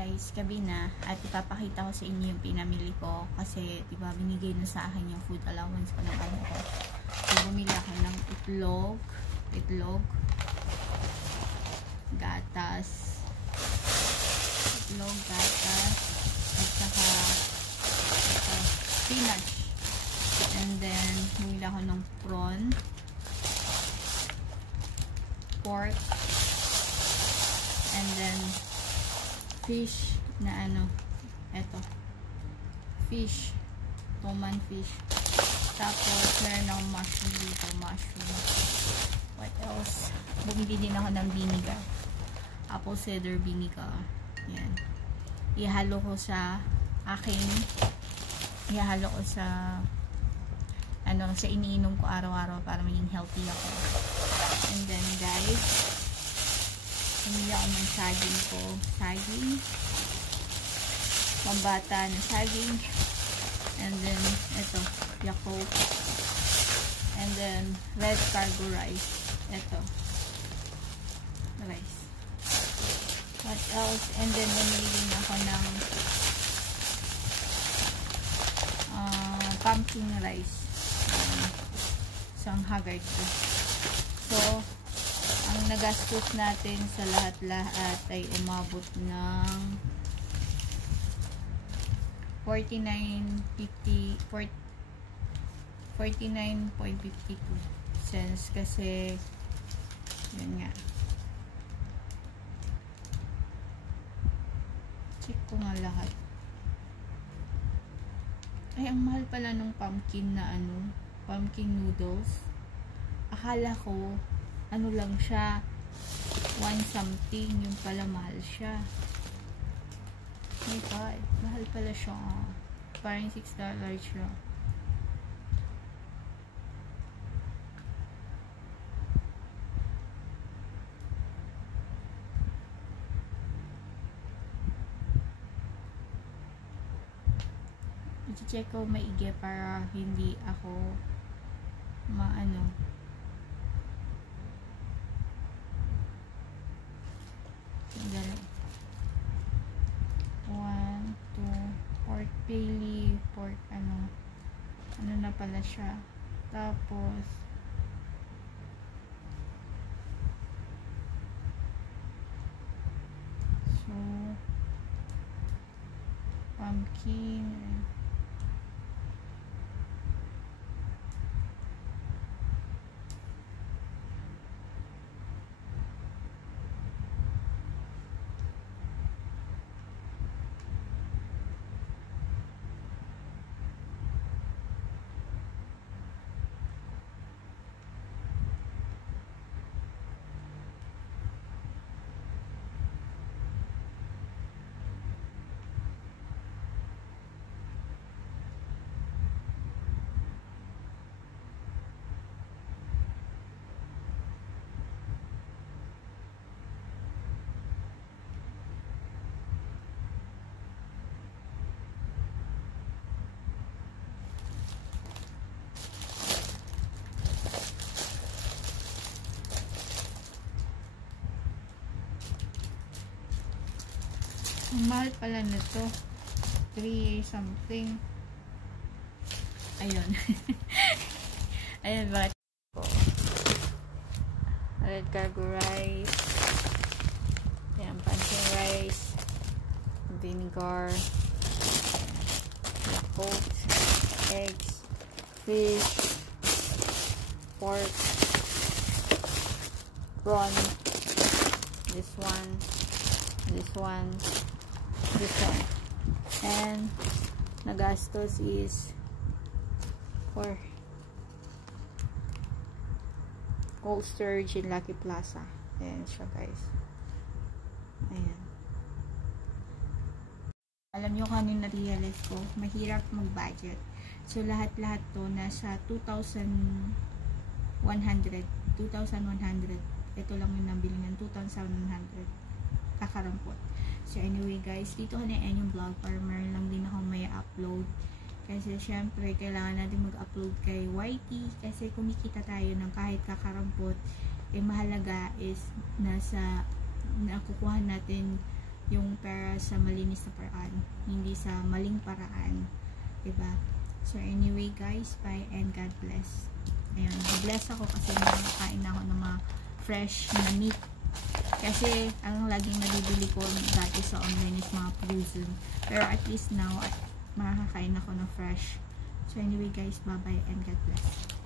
guys, gabi na at ipapakita ko sa inyo yung pinamili ko kasi diba binigay na sa akin yung food allowance ko ng ano ko. So bumili ako ng itlog, gatas, at saka spinach. And then bumili ako ng prawn, pork, and then fish na fish, toman fish. Tapos meron akong mushroom dito, what else? Bumili din ako ng vinegar, apple cider vinegar. Yan, ihalo ko sa sa iniinom ko araw-araw para maging healthy ako. And then guys, bumili ako ng saging, pambata na saging, and then ito, Yakult, and then red cargo rice, rice. What else? And then bumili din ako ng pumpkin rice, isang haggard ko. So ang nagastos natin sa lahat-lahat ay umabot ng 49.52 cents kasi yun nga, check ko nga lahat. Ay, ang mahal pala nung pumpkin noodles. Akala ko lang siya, 1 something, yung pala mahal siya. Oh my god, mahal pala siya. Parang $6 siya. I-check ko maigi para hindi ako pork belly, pork ano na pala siya. Tapos so pumpkin, ang mahal pala nito, 3 something. Ayun. Ayun, bakit ko red cargo rice, yan, pumpkin rice, vinegar, Yakult, eggs, fish, pork, prawn, this one, and nagastos is for Cold Storage in Lucky Plaza. Ayan siya guys. Ayan. Alam nyo kung ano na-realize ko, mahirap mag-budget. So lahat-lahat to nasa 2,100. Ito lang yung nabili ng 2,100. Kakarampot. So anyway guys, dito ko na yung vlog para meron lang din ako may upload. Kasi syempre, kailangan natin mag-upload kay YT kasi kumikita tayo ng kahit kakarampot. Mahalaga is nakukuha natin yung pera sa malinis na paraan, hindi sa maling paraan, diba? So anyway guys, bye and God bless. Ayun, bless ako kasi nakakain ako ng mga fresh na meat. Kasi ang laging nabibili ko dati sa online is mga frozen. Pero at least now, makakain ako ng fresh. So anyway guys, bye bye and God bless.